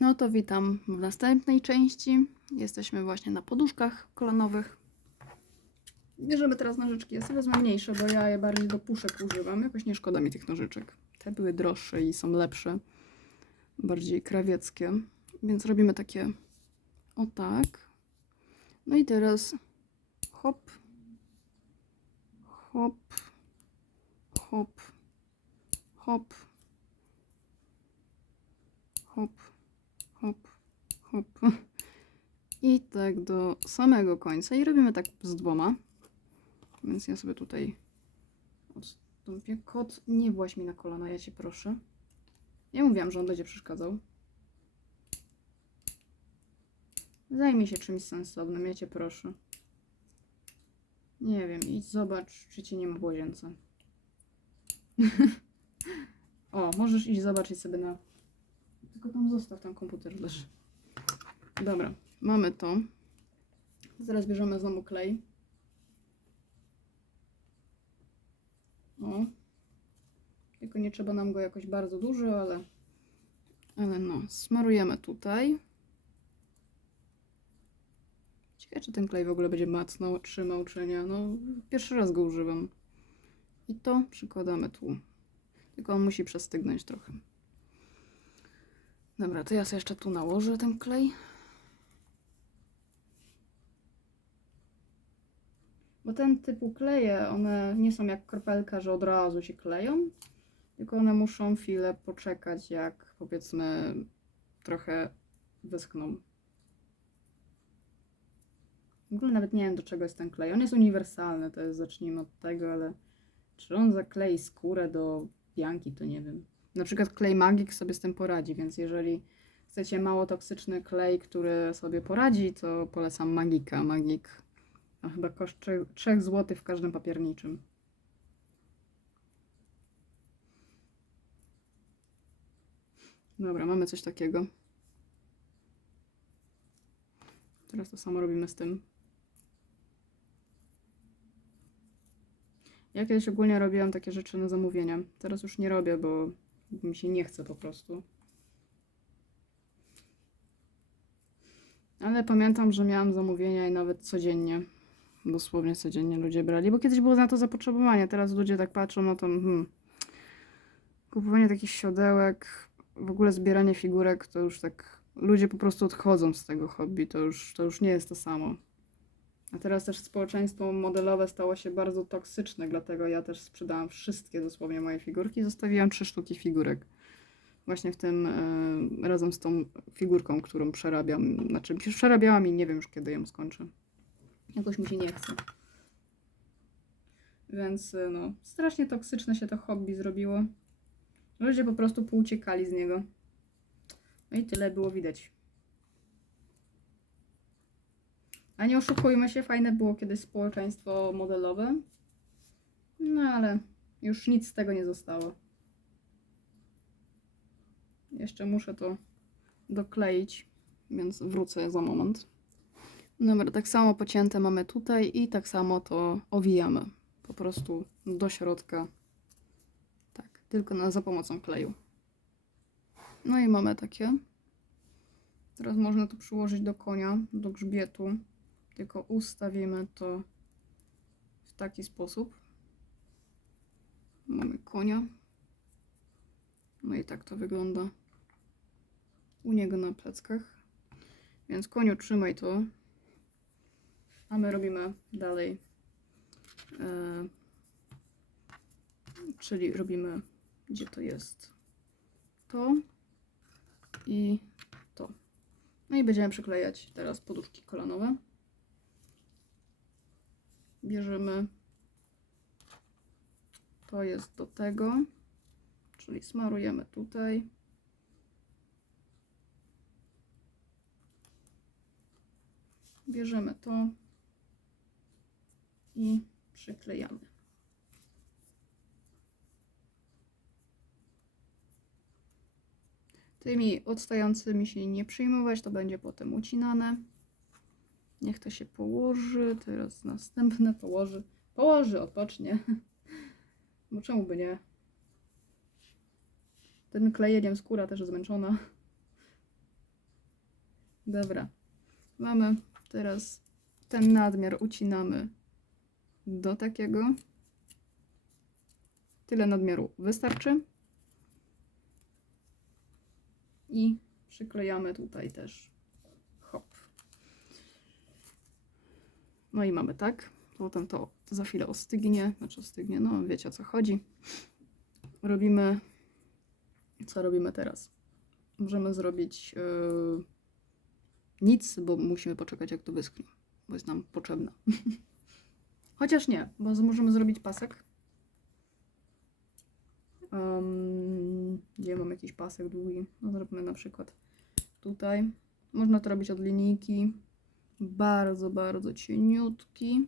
No to witam w następnej części. Jesteśmy właśnie na poduszkach kolanowych. Bierzemy teraz nożyczki. Ja sobie wezmę mniejsze, bo ja je bardziej do puszek używam. Jakoś nie szkoda mi tych nożyczek. Te były droższe i są lepsze. Bardziej krawieckie. Więc robimy takie o tak. No i teraz hop, hop, hop, hop, hop, hop, hop. I tak do samego końca. I robimy tak z dwoma. Więc ja sobie tutaj odstąpię. Kot, nie właź mi na kolana, ja cię proszę. Ja mówiłam, że on będzie przeszkadzał. Zajmij się czymś sensownym, ja cię proszę. Nie wiem, idź zobacz, czy cię nie ma w łazience. o, możesz iść zobaczyć sobie na... Tylko tam zostaw, tam komputer leży. Dobra, mamy to. Zaraz bierzemy znowu klej. O. Tylko nie trzeba nam go jakoś bardzo dużo, ale... Ale no, smarujemy tutaj. Ciekawe, czy ten klej w ogóle będzie macnął, trzymał, czy nie. No, pierwszy raz go używam. I to przykładamy tu. Tylko on musi przestygnąć trochę. Dobra, to ja sobie jeszcze tu nałożę ten klej. Bo ten typu kleje, one nie są jak kropelka, że od razu się kleją, tylko one muszą chwilę poczekać, jak powiedzmy trochę wyschną. W ogóle nawet nie wiem, do czego jest ten klej. On jest uniwersalny, to jest, zacznijmy od tego, ale czy on zaklei skórę do pianki, to nie wiem. Na przykład klej Magik sobie z tym poradzi, więc jeżeli chcecie mało toksyczny klej, który sobie poradzi, to polecam Magika. Magik ma chyba koszt 3 zł w każdym papierniczym. Dobra, mamy coś takiego. Teraz to samo robimy z tym. Ja kiedyś ogólnie robiłam takie rzeczy na zamówienie. Teraz już nie robię, bo mi się nie chce po prostu. Ale pamiętam, że miałam zamówienia i nawet codziennie, dosłownie codziennie ludzie brali, bo kiedyś było na to zapotrzebowanie. Teraz ludzie tak patrzą na to, hmm, kupowanie takich siodełek, w ogóle zbieranie figurek, to już tak ludzie po prostu odchodzą z tego hobby, to już, to już nie jest to samo. A teraz też społeczeństwo modelowe stało się bardzo toksyczne, dlatego ja też sprzedałam wszystkie dosłownie moje figurki zostawiłam trzy sztuki figurek. Właśnie w tym e, razem z tą figurką, którą przerabiam. Znaczy, przerabiałam i nie wiem już kiedy ją skończę. Jakoś mi się nie chce. Więc e, no, strasznie toksyczne się to hobby zrobiło. Ludzie po prostu pouciekali z niego. No i tyle było widać. A nie oszukujmy się, fajne było kiedyś społeczeństwo modelowe. No ale już nic z tego nie zostało. Jeszcze muszę to dokleić, więc wrócę za moment. Dobra, tak samo pocięte mamy tutaj i tak samo to owijamy. Po prostu do środka. Tak, tylko na, za pomocą kleju. No i mamy takie. Teraz można to przyłożyć do konia, do grzbietu. Tylko ustawimy to w taki sposób. Mamy konia. No i tak to wygląda u niego na pleckach. Więc koniu trzymaj to. A my robimy dalej. E, czyli robimy, gdzie to jest? To i to. No i będziemy przyklejać teraz poduszki kolanowe. Bierzemy to jest do tego, czyli smarujemy tutaj. Bierzemy to i przyklejamy. Tymi odstającymi się nie przyjmować, to będzie potem ucinane. Niech to się położy. Teraz następne położy. Położy, odpocznie. Bo czemu by nie? Tym klejeniem skóra też zmęczona. Dobra. Mamy teraz ten nadmiar ucinamy do takiego. Tyle nadmiaru wystarczy. I przyklejamy tutaj też. Hop. No i mamy tak. Potem to za chwilę ostygnie. Znaczy ostygnie, no wiecie o co chodzi. Robimy. Co robimy teraz? Możemy zrobić yy, nic, bo musimy poczekać jak to wyschnie, bo jest nam potrzebna. Chociaż nie, bo możemy zrobić pasek. Um, gdzie mam jakiś pasek długi? No zróbmy na przykład tutaj. Można to robić od linijki. Bardzo, bardzo cieniutki.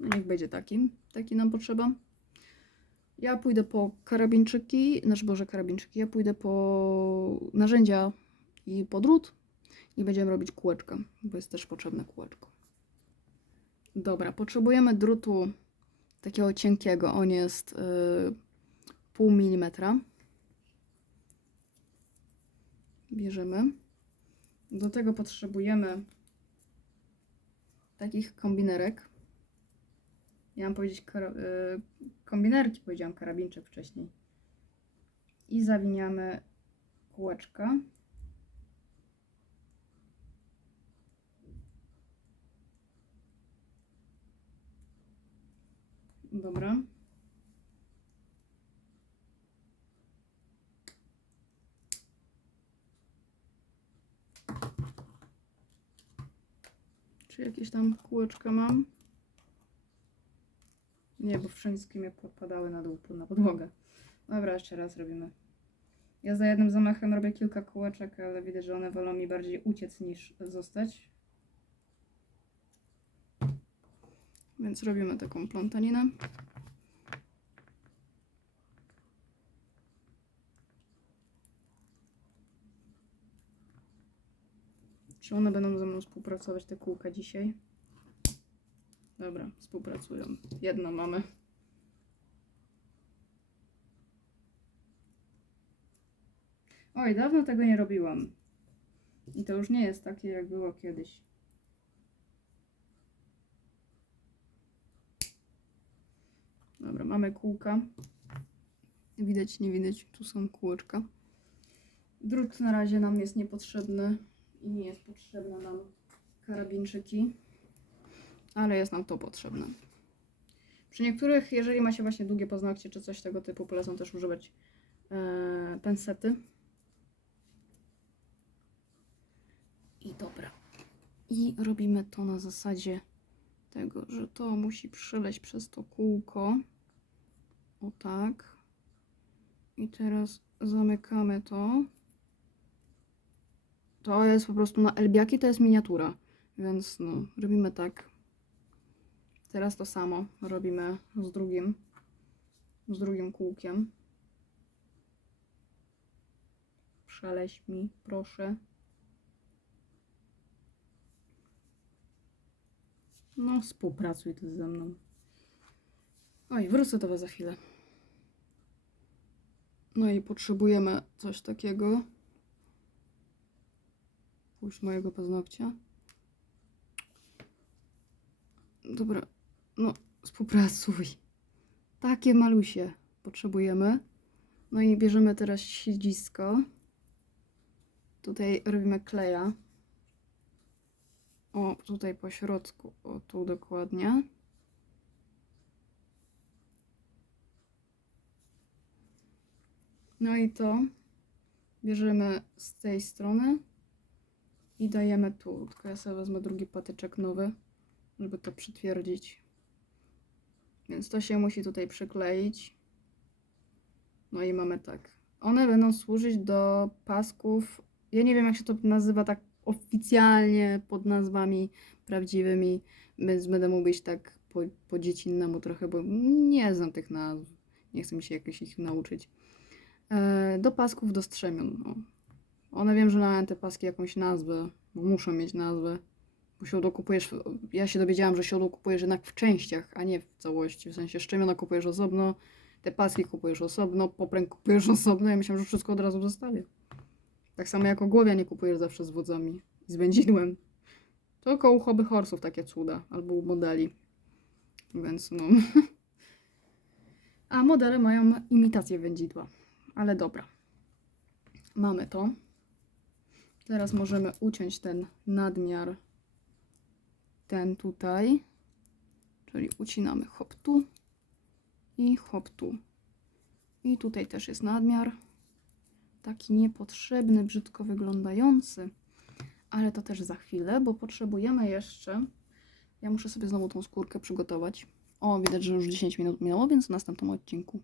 No niech będzie taki. Taki nam potrzeba. Ja pójdę po karabinczyki, znaczy Boże karabinczyki, ja pójdę po narzędzia i po drut i będziemy robić kółeczka, bo jest też potrzebne kółeczko. Dobra, potrzebujemy drutu takiego cienkiego, on jest yy, pół milimetra. Bierzemy. Do tego potrzebujemy takich kombinerek. Ja mam powiedzieć y, kombinerki, powiedziałam karabinczek wcześniej. I zawiniamy kółeczka. Dobra. Czy jakieś tam kółeczka mam? Nie, bo wszystkie mnie popadały na dół, na podłogę. Dobra, jeszcze raz robimy. Ja za jednym zamachem robię kilka kółeczek, ale widać, że one wolą mi bardziej uciec niż zostać. Więc robimy taką plątaninę. Czy one będą ze mną współpracować, te kółka dzisiaj? Dobra, współpracują. Jedno mamy. Oj, dawno tego nie robiłam. I to już nie jest takie, jak było kiedyś. Dobra, mamy kółka. Widać, nie widać, tu są kółeczka. Drut na razie nam jest niepotrzebny i nie jest potrzebne nam karabinczyki, ale jest nam to potrzebne. Przy niektórych, jeżeli ma się właśnie długie paznokcie czy coś tego typu, polecam też używać e, pensety. I dobra. I robimy to na zasadzie tego, że to musi przeleźć przez to kółko. O tak. I teraz zamykamy to. To jest po prostu na elbiaki, to jest miniatura. Więc no, robimy tak. Teraz to samo robimy z drugim, z drugim kółkiem. Przeleź mi, proszę. No, współpracuj ty ze mną. Oj, wrócę do Was za chwilę. No i potrzebujemy coś takiego. Puść mojego paznokcia. Dobra, no współpracuj. Takie malusie potrzebujemy. No i bierzemy teraz siedzisko. Tutaj robimy kleja. O, tutaj po środku, o tu dokładnie. No i to bierzemy z tej strony i dajemy tu. Tylko ja sobie wezmę drugi patyczek nowy, żeby to przytwierdzić. Więc to się musi tutaj przykleić. No i mamy tak. One będą służyć do pasków. Ja nie wiem, jak się to nazywa tak oficjalnie pod nazwami prawdziwymi, więc będę mówić tak po, po dziecinnemu trochę, bo nie znam tych nazw. Nie chcę mi się jakoś ich nauczyć. E, do pasków do strzemion. O. One wiem, że mają te paski jakąś nazwę, bo muszą mieć nazwę. Bo siodło kupujesz, ja się dowiedziałam, że siodło kupujesz jednak w częściach, a nie w całości. W sensie szczemiona kupujesz osobno, te paski kupujesz osobno, popręg kupujesz osobno. Ja myślałam, że wszystko od razu zostawię. Tak samo jak ogłowia nie kupujesz zawsze z wodzami, z z wędzidłem. Tylko u hobby horsów takie cuda, albo u modeli. Więc no. A modele mają imitację wędzidła. Ale dobra. Mamy to. Teraz możemy uciąć ten nadmiar, ten tutaj. Czyli ucinamy hop tu i hop tu. I tutaj też jest nadmiar. Taki niepotrzebny, brzydko wyglądający. Ale to też za chwilę, bo potrzebujemy jeszcze. Ja muszę sobie znowu tą skórkę przygotować. O, widać, że już 10 minut minęło, więc w następnym odcinku.